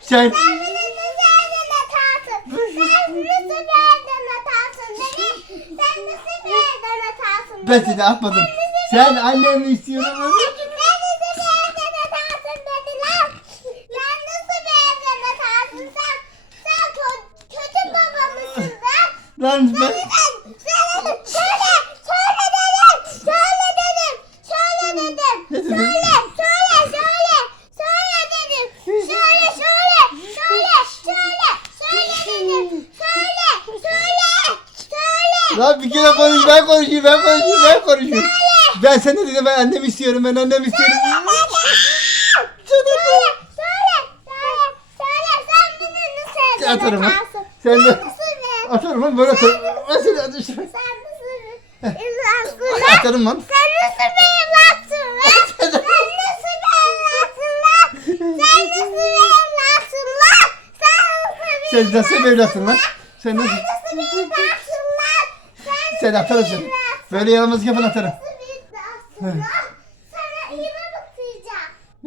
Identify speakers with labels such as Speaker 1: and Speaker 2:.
Speaker 1: Sen
Speaker 2: Sen beni nereden atarsın? Sen nasıl bir yerden atarsın beni? Sen nasıl bir yerden atarsın
Speaker 1: ben seni atmadım. Sen annemi istiyorum.
Speaker 2: Sen nasıl bir yerden atarsın beni lan? Sen nasıl bir yerden atarsın sen? Sen kö- kötü baba mısın lan?
Speaker 1: Lan ben...
Speaker 2: Sen, sen, söyle, söyle
Speaker 1: Lan bir kere konuş ben konuşayım ben konuşayım ben konuşayım. Ben sana dedim ben annemi istiyorum ben annemi istiyorum.
Speaker 2: Söyle, söyle, söyle, söyle, sen beni nasıl
Speaker 1: Sen atarım lan. Sen de-
Speaker 2: nasıl
Speaker 1: Atarım lan böyle atarım. Ben seni atarım.
Speaker 2: Sen nasıl bir evlatsın lan?
Speaker 1: Atarım lan.
Speaker 2: Sen nasıl bir evlatsın lan? Sen nasıl bir evlatsın lan? Sen nasıl bir evlatsın lan? Sen nasıl
Speaker 1: Sen nasıl bir evlatsın lan? Sen nasıl?
Speaker 2: Sen nasıl bir evlatsın lan? Sen
Speaker 1: Sen atarım seni. Böyle yalamazlık yapan atarım.